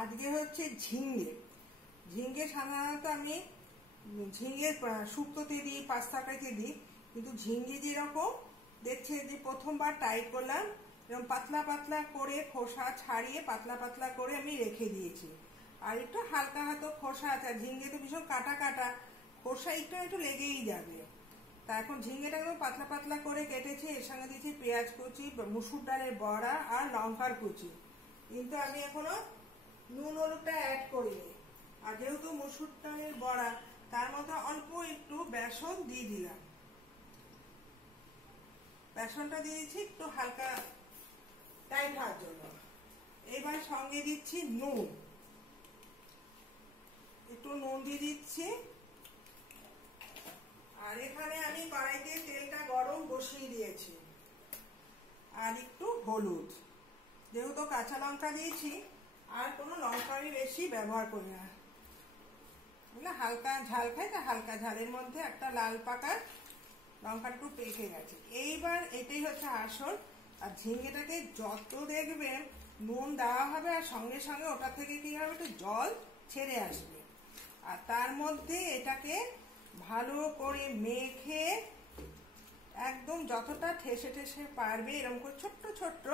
আজকে হচ্ছে ঝিঙ্গে। ঝিঙ্গে সাধারণত আমি ঝিঙ্গে শুক্তোতে দিই, পাস্তা তরকারিতে দিই, কিন্তু ঝিঙ্গে যেরকম দেখছে যে প্রথমবার ট্রাই করলাম, এরকম পাতলা পাতলা করে খোসা ছাড়িয়ে পাতলা পাতলা করে আমি রেখে দিয়েছি। আর একটু হালকা হাতে খোসা আছে, ঝিঙ্গে তো ভীষণ কাটা কাটা, খোসা একটু একটু লেগেই যাবে। তা এখন ঝিঙ্গেটা একদম পাতলা পাতলা করে কেটেছি, এর সঙ্গে দিয়েছি পেঁয়াজ কুচি, মুসুর ডালের বড়া আর লঙ্কার কুচি। কিন্তু আমি এখনো নুন হলুদটা অ্যাড করিনি। আর যেহেতু মুসুর ডালের বড়া, তার মধ্যে অল্প একটু বেসন দিয়ে দিলাম। বেসনটা দিয়েছি একটু হালকা টাইট হওয়ার জন্য। এবার সঙ্গে দিচ্ছি নুন, একটু নুন দিয়ে দিচ্ছি। আর এখানে আমি কড়াইতে তেলটা গরম বসিয়ে দিয়েছি। আর একটু হলুদ, যেহেতু কাঁচা লঙ্কা দিয়েছি আর কোনো লঙ্কারই বেশি ব্যবহার করি না, হালকা ঝাল খাই, তা হালকা ঝালের মধ্যে একটা লাল পাকা লঙ্কা একটু পেকে গেছে। এইবার এটাই হচ্ছে আসল। আর ঝিঙ্গেটাকে যত দেখবেন নুন দেওয়া হবে আর সঙ্গে সঙ্গে ওটা থেকে কি হবে, একটু জল ছেড়ে আসবে। আর তার মধ্যে এটাকে ভালো করে মেখে একদম যতটা ঠেসে ঠেসে পারবে এরকম করে ছোট্ট ছোট্ট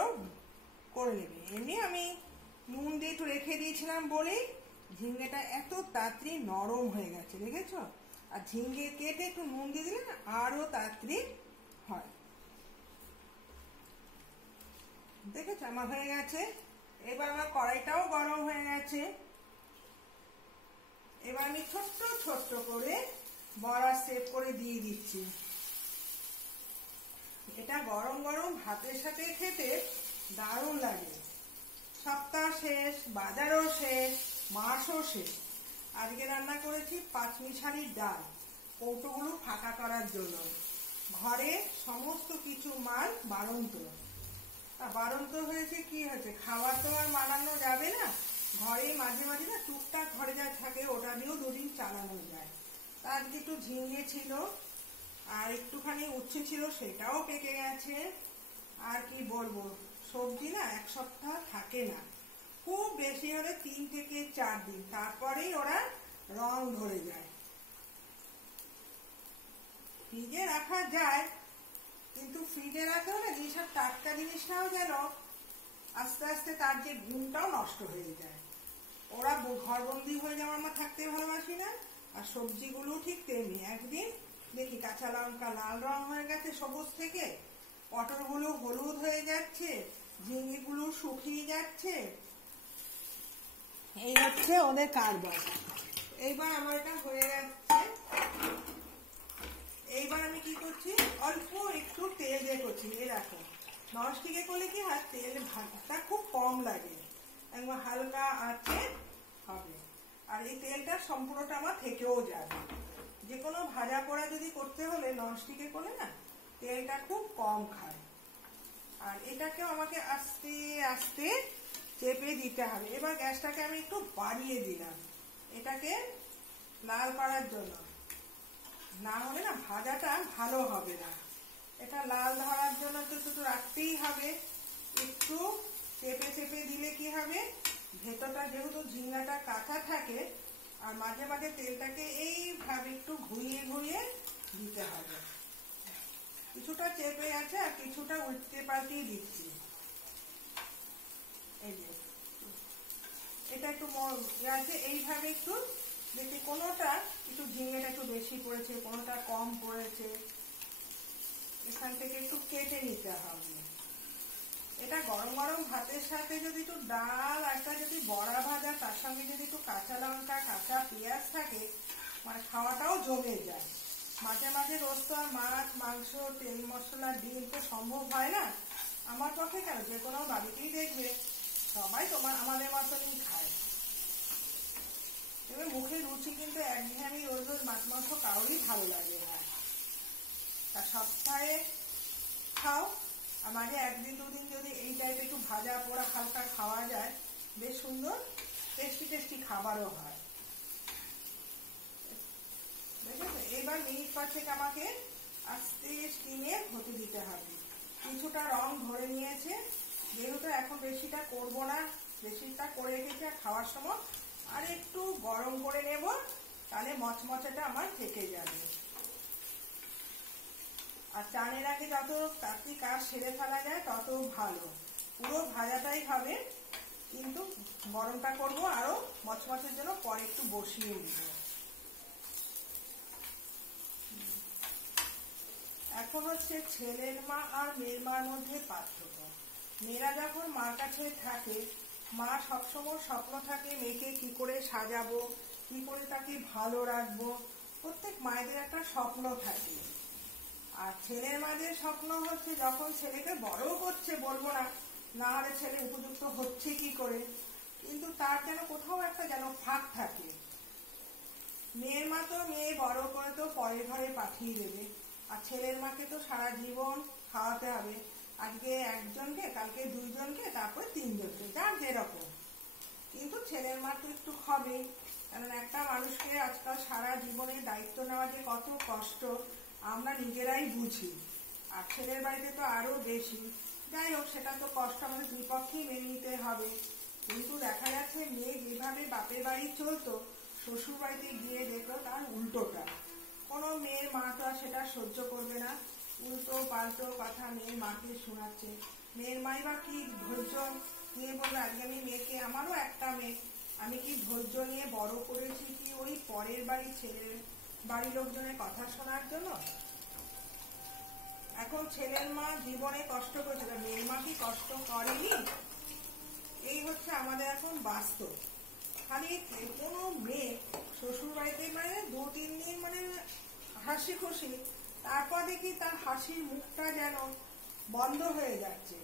করে নেবে। এমনি আমি নুন দিয়ে একটু রেখে দিয়েছিলাম বলেই ঝিঙ্গেটা এত তাড়াতাড়ি নরম হয়ে গেছে, দেখেছো? আর ঝিঙ্গে কেটে একটু নুন দিয়ে দিলে না আরো তাড়াতাড়ি হয়। দেখেছো আমার হয়ে গেছে। এবার আমার কড়াইটাও গরম হয়ে গেছে। এবার আমি ছোট্ট ছোট্ট করে বড়া শেপ করে দিয়ে দিচ্ছি। এটা গরম গরম ভাতের সাথে খেতে দারুণ লাগে। সপ্তাহ শেষ, বাজারও শেষ, মাসও শেষ। আজকে রান্না করেছি পাঁচমিশালির ডাল, কৌটোগুলো ফাঁকা করার জন্য। ঘরে সমস্ত কিছু মাল বাড়ন্ত। বাড়ন্ত হয়েছে, কি হয়েছে, খাবার তো আর মানানো যাবে না। ঘরে মাঝে মাঝে না টুকটাক ঘরে যা থাকে ওটা দিয়েও দুদিন চালানো যায়। তা আজকে একটু ঝিঙে ছিল আর একটুখানি উচ্ছে ছিল, সেটাও পেকে গেছে। আর কি বলবো, সবজি না এক সপ্তাহ থাকে না, খুব বেশি হলে 3 থেকে 4 দিন, তারপরেই ওরা রং ধরে যায়। ফ্রিজে রাখা যায়, কিন্তু ফ্রিজে রাখতে হলে যেসব টাটকা জিনিসটাও যেন আস্তে আস্তে তার যে গুণটাও নষ্ট হয়ে যায়। ওরা ঘরবন্দি হয়ে যাওয়ার আমরা থাকতে ভালোবাসি না। আর সবজিগুলো ঠিক তেমনি। একদিন দেখি কাঁচা লঙ্কা লাল রং হয়ে গেছে সবুজ থেকে, পটলগুলো হলুদ হয়ে যাচ্ছে, ঝিঙেগুলো শুকিয়ে যাচ্ছে। এই হচ্ছে ওদের কারবার। এইবার আমার এটা হয়ে যাচ্ছে। এইবার আমি কি করছি, অল্প একটু তেল দিয়ে করছি। এই দেখো, ননস্টিকে করলে কি হয়, তেল ভাতটা খুব কম লাগে, একবার হালকা আছে হবে। আর এই তেলটা সম্পূর্ণটা আমার থেকেও যাবে। যে কোনো ভাজা পোড়া যদি করতে হলে ননস্টিকে করলে না তেলটা খুব কম খায়। আর এটাকেও আমাকে আস্তে আস্তে চেপে দিতে হবে। এবার গ্যাসটাকে আমি একটু বাড়িয়ে দিলাম এটাকে লাল করার জন্য, না হলে না ভাজাটা ভালো হবে না। এটা লাল ধরার জন্য তো একটু রাখতেই হবে। একটু চেপে চেপে দিলে কি হবে, ভেতরটা যেহেতু ঝিঙ্গাটা কাঁচা থাকে, আর মাঝে মাঝে তেলটাকে এইভাবে একটু ঘুরিয়ে ঘুরিয়ে দিতে হবে। কিছুটা চেপে আছে আর কিছুটা উল্টে পাল্টিয়ে দিচ্ছি। এই যে এটা একটু আছে, এইভাবে একটু দেখি কোনোটা একটু ঝিঙ্গেটা একটু বেশি পড়েছে, কোনোটা কম পড়েছে, এখান থেকে একটু কেটে নিতে হবে। এটা গরম গরম ভাতের সাথে যদি একটু ডাল, একটা যদি বড়া ভাজা, তার সঙ্গে যদি একটু কাঁচা লঙ্কা কাঁচা পেঁয়াজ থাকে, মানে খাওয়াটাও জমে যায়। মাঝে মাঝে রোজ তো আর মাছ মাংস তেল মশলা ডিম তো সম্ভব হয় না আমার পক্ষে। কেন, যে কোনো বাড়িতেই দেখবে সবাই আমাদের মতনই খায়। এবার মুখের রুচি কিন্তু একঘেয়েমি রোজ রোজ মাছ মাংস কারোরই ভালো লাগে না। তা সপ্তাহে খাও, আর মাঝে একদিন দুদিন যদি এই টাইপের একটু ভাজা পোড়া হালকা খাওয়া যায়, বেশ সুন্দর টেস্টি টেস্টি খাবারও হয়। দেখেছো, এবার মিনিট 5 আমাকে আস্তে স্টিমে হতে দিতে হবে। কিছুটা রং ধরে নিয়েছে, যেহেতু এখন বেশিটা করবো না, বেশিটা করে রেখেছি, আর খাওয়ার সময় আর একটু গরম করে নেব, তাহলে মচমচেটা আমার থেকে যাবে। আর চানের আগে যত তাড়াতাড়ি কাজ সেরে ফেলা যায় তত ভালো। পুরো ভাজাটাই হবে, কিন্তু গরমটা করব আরো মচমচের জন্য, পরে একটু বসিয়ে নিব। এখন হচ্ছে ছেলের মা আর মেয়ের মার মধ্যে পার্থক্য। মেয়েরা যখন মার কাছে থাকে, মা সবসময় স্বপ্ন থাকে মেয়েকে কি করে সাজাবো, কি করে তাকে ভালো রাখবো, প্রত্যেক মায়েদের একটা স্বপ্ন থাকে। আর ছেলের মায়েদের স্বপ্ন হচ্ছে যখন ছেলেকে বড় করছে, বলবো না, না হলে ছেলে উপযুক্ত হচ্ছে কি করে, কিন্তু তার যেন কোথাও একটা যেন ফাঁক থাকে। মেয়ের মা তো মেয়ে বড় করে তো পরের ঘরে পাঠিয়ে দেবে, আর ছেলের মাকে তো সারা জীবন খাওয়াতে হবে, আজকে একজনকে, কালকে দুইজনকে, তারপরে তিনজনকে, যার যেরকম। কিন্তু ছেলের মা তো একটু হবে, কারণ একটা মানুষকে আজকাল সারা জীবনের দায়িত্ব নেওয়া যে কত কষ্ট আমরা নিজেরাই বুঝি, আর ছেলের বাড়িতে তো আরো বেশি। যাই হোক, সেটা তো কষ্ট আমাদের দুই পক্ষেই মেনে নিতে হবে। কিন্তু দেখা যাচ্ছে মেয়ে যেভাবে বাপের বাড়ি চলতো, শ্বশুর বাড়িতে গিয়ে দেখলো তার উল্টোটা। কোনো মেয়ের মা তো আর সেটা সহ্য করবে না, উল্টো পাল্টো কথা মেয়ের মাকে শোনাচ্ছে। মেয়ের মাই বা কি ধৈর্য নিয়ে বলবে, আজকে আমি মেয়েকে, আমারও একটা মেয়ে, আমি কি ধৈর্য নিয়ে বড় করেছি কি ওই পরের বাড়ি ছেলের বাড়ির লোকজনের কথা শোনার জন্য? এখন ছেলের মা জীবনে কষ্ট করেছে, মেয়ের মা কি কষ্ট করেনি? এই হচ্ছে আমাদের এখন বাস্তব। খালি কোনো মেয়ে শ্বশুর বাড়িতে মানে 2-3 দিন মানে হাসি খুশি, তারপর দেখি তার হাসির মুখটা যেন বন্ধ হয়ে যাচ্ছে,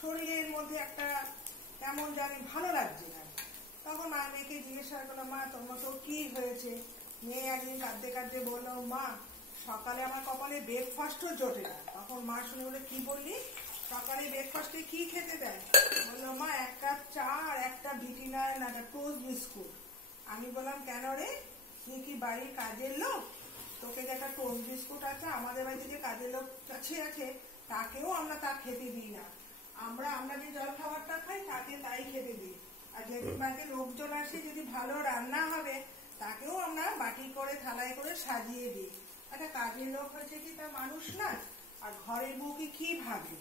শরীরের মধ্যে একটা কেমন জানি ভালো লাগছে না। তখন মা মেয়েকে জিজ্ঞাসা করলো, মা তোমার তো কি হয়েছে? মেয়ে একদিন কাঁদতে কাঁদতে বললো, মা সকালে আমার কপালে ব্রেকফাস্টও জোটে না। তখন মা শুনে বলে, কি বললি? সকালে ব্রেকফাস্টে কি খেতে দেয়? বললো, মা 1 কাপ চা আর একটা বিটিনার না টোস্ট বিস্কুট। আমি বললাম, কেন রে, তুই কি বাড়ির কাজের লোক? তোকে যে একটা টোস্ট বিস্কুট আছে, আমাদের বাড়িতে যে কাজের লোক আছে তাকেও আমরা তা খেতে দিই না। আমরা যে জল খাবারটা খাই তাকে তাই খেতে দিই। আর যেদিন বাড়িতে লোকজন আসে, যদি ভালো রান্না হবে তাকেও আমরা বাটি করে থালায় করে সাজিয়ে দিই। একটা কাজের লোক হয়েছে কি তার মানুষ না? আর ঘরের বউ কি ভাবে,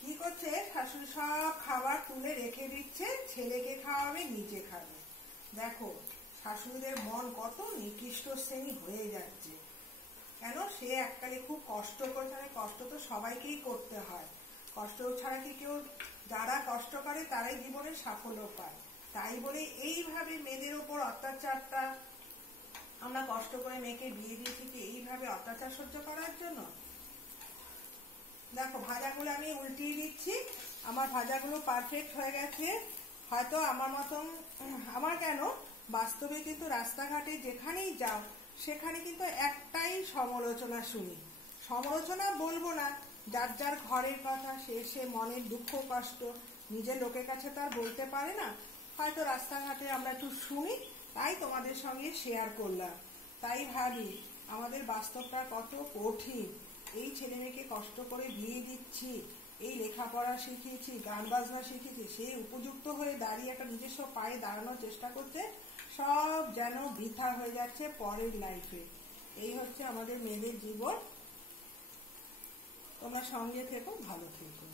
কি করছে, শাশুড়ি সব খাবার তুলে রেখে দিচ্ছে, ছেলেকে খাওয়াবে, নিজে খাবে। দেখো শাশুড়িদের মন কত নিকৃষ্ট শ্রেণী হয়ে যাচ্ছে। কেন? সে এককালে খুব কষ্ট করছে, কষ্ট তো সবাইকেই করতে হয়, কষ্ট ছাড়া কি কেউ, যারা কষ্ট করে তারাই জীবনে সাফল্য পায়। তাই বলে এইভাবে মেয়েদের উপর অত্যাচারটা, আমরা কষ্ট করে মেয়েকে বিয়ে দিয়েছি কি এইভাবে অত্যাচার সহ্য করার জন্য? দেখো ভাজাগুলো আমি উল্টিয়ে দিচ্ছি, আমার ভাজাগুলো পারফেক্ট হয়ে গেছে। হয়তো আমার মতন, আমার কেন, বাস্তবে কিন্তু রাস্তাঘাটে যেখানেই যাও সেখানে কিন্তু একটাই সমালোচনা শুনি। সমালোচনা বলবো না, যার যার ঘরের কথা, সে মনের দুঃখ কষ্ট নিজের লোকের কাছে তার বলতে পারে না, হয়তো রাস্তাঘাটে আমরা একটু শুনি, তাই তোমাদের সঙ্গে শেয়ার করলাম। তাই ভাবি আমাদের বাস্তবটা কত কঠিন। এই ছেলে মেয়েকে কষ্ট করে বিয়ে দিচ্ছি, এই লেখাপড়া শিখিয়েছি, গান বাজনা শিখিয়েছি, সেই উপযুক্ত হয়ে দাঁড়িয়ে একটা নিজস্ব পায়ে দাঁড়ানোর চেষ্টা করতে, সব যেন বৃথা হয়ে যাচ্ছে পরের লাইফে। এই হচ্ছে আমাদের মেয়েদের জীবন। তোমরা সঙ্গে থেকো, ভালো থেকো।